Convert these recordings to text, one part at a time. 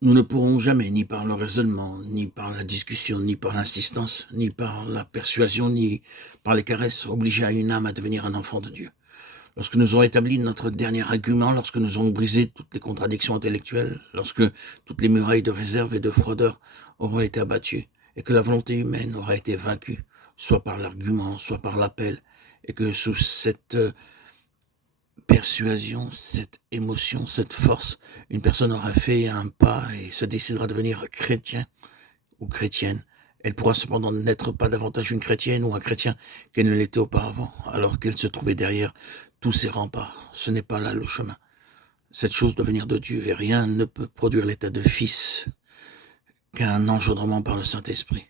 Nous ne pourrons jamais, ni par le raisonnement, ni par la discussion, ni par l'insistance, ni par la persuasion, ni par les caresses, obliger à une âme à devenir un enfant de Dieu. Lorsque nous aurons établi notre dernier argument, lorsque nous aurons brisé toutes les contradictions intellectuelles, lorsque toutes les murailles de réserve et de froideur auront été abattues, et que la volonté humaine aura été vaincue, soit par l'argument, soit par l'appel, et que sous cette persuasion, cette émotion, cette force, une personne aura fait un pas et se décidera à devenir chrétien ou chrétienne. Elle pourra cependant n'être pas davantage une chrétienne ou un chrétien qu'elle ne l'était auparavant, alors qu'elle se trouvait derrière tous ces remparts. Ce n'est pas là le chemin. Cette chose doit venir de Dieu et rien ne peut produire l'état de fils qu'un engendrement par le Saint-Esprit.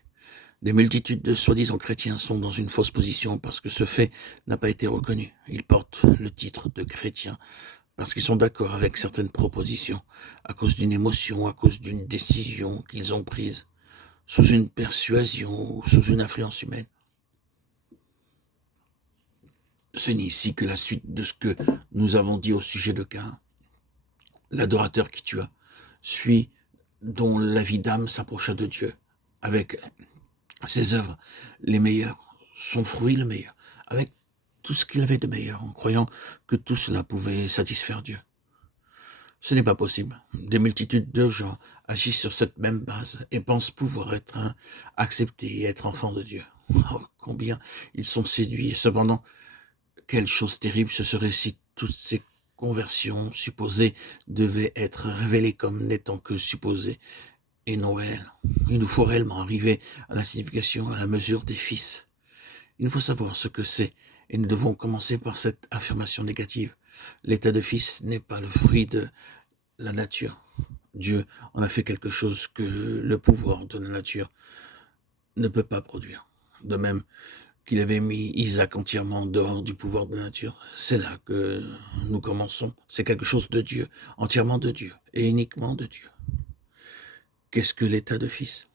Des multitudes de soi-disant chrétiens sont dans une fausse position parce que ce fait n'a pas été reconnu. Ils portent le titre de chrétien parce qu'ils sont d'accord avec certaines propositions, à cause d'une émotion, à cause d'une décision qu'ils ont prise, sous une persuasion ou sous une influence humaine. Ce n'est ici que la suite de ce que nous avons dit au sujet de Caïn. L'adorateur qui tua, celui dont la vie d'âme s'approcha de Dieu, avec ses œuvres les meilleures, son fruit le meilleur, avec tout ce qu'il avait de meilleur, en croyant que tout cela pouvait satisfaire Dieu. Ce n'est pas possible. Des multitudes de gens agissent sur cette même base et pensent pouvoir être acceptés et être enfants de Dieu. Oh, combien ils sont séduits, et cependant, quelle chose terrible ce serait si toutes ces conversions supposées devaient être révélées comme n'étant que supposées et non réelles. Il nous faut réellement arriver à la signification, à la mesure des fils. Il nous faut savoir ce que c'est, et nous devons commencer par cette affirmation négative. L'état de fils n'est pas le fruit de la nature. Dieu en a fait quelque chose que le pouvoir de la nature ne peut pas produire. De même qu'il avait mis Isaac entièrement dehors du pouvoir de la nature. C'est là que nous commençons. C'est quelque chose de Dieu, entièrement de Dieu, et uniquement de Dieu. Qu'est-ce que l'état de fils?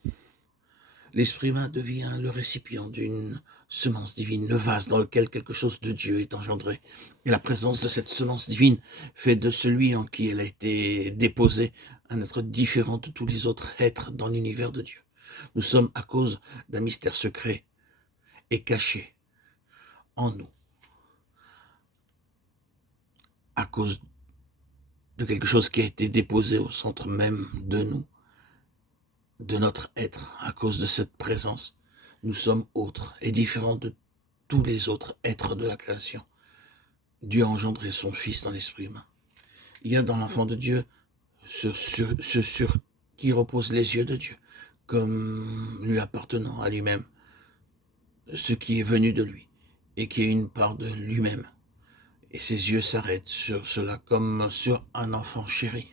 L'esprit humain devient le récipient d'une semence divine, le vase dans lequel quelque chose de Dieu est engendré. Et la présence de cette semence divine fait de celui en qui elle a été déposée un être différent de tous les autres êtres dans l'univers de Dieu. Nous sommes à cause d'un mystère secret et caché en nous, à cause de quelque chose qui a été déposé au centre même de nous, de notre être, à cause de cette présence. Nous sommes autres et différents de tous les autres êtres de la création. Dieu a engendré son Fils dans l'esprit humain. Il y a dans l'enfant de Dieu ce sur qui reposent les yeux de Dieu, comme lui appartenant à lui-même, ce qui est venu de lui, et qui est une part de lui-même. Et ses yeux s'arrêtent sur cela comme sur un enfant chéri.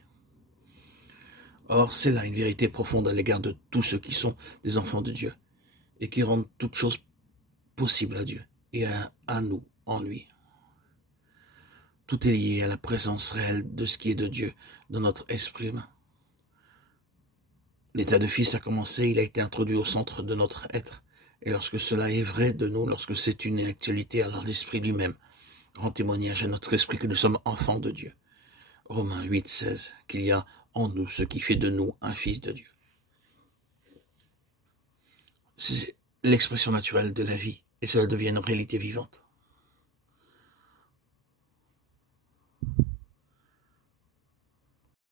Or, c'est là une vérité profonde à l'égard de tous ceux qui sont des enfants de Dieu, et qui rendent toute chose possible à Dieu, et à nous, en lui. Tout est lié à la présence réelle de ce qui est de Dieu dans notre esprit humain. L'état de fils a commencé, il a été introduit au centre de notre être. Et lorsque cela est vrai de nous, lorsque c'est une actualité, alors l'esprit lui-même rend témoignage à notre esprit que nous sommes enfants de Dieu. Romains 8, 16, qu'il y a en nous ce qui fait de nous un fils de Dieu. C'est l'expression naturelle de la vie, et cela devient une réalité vivante.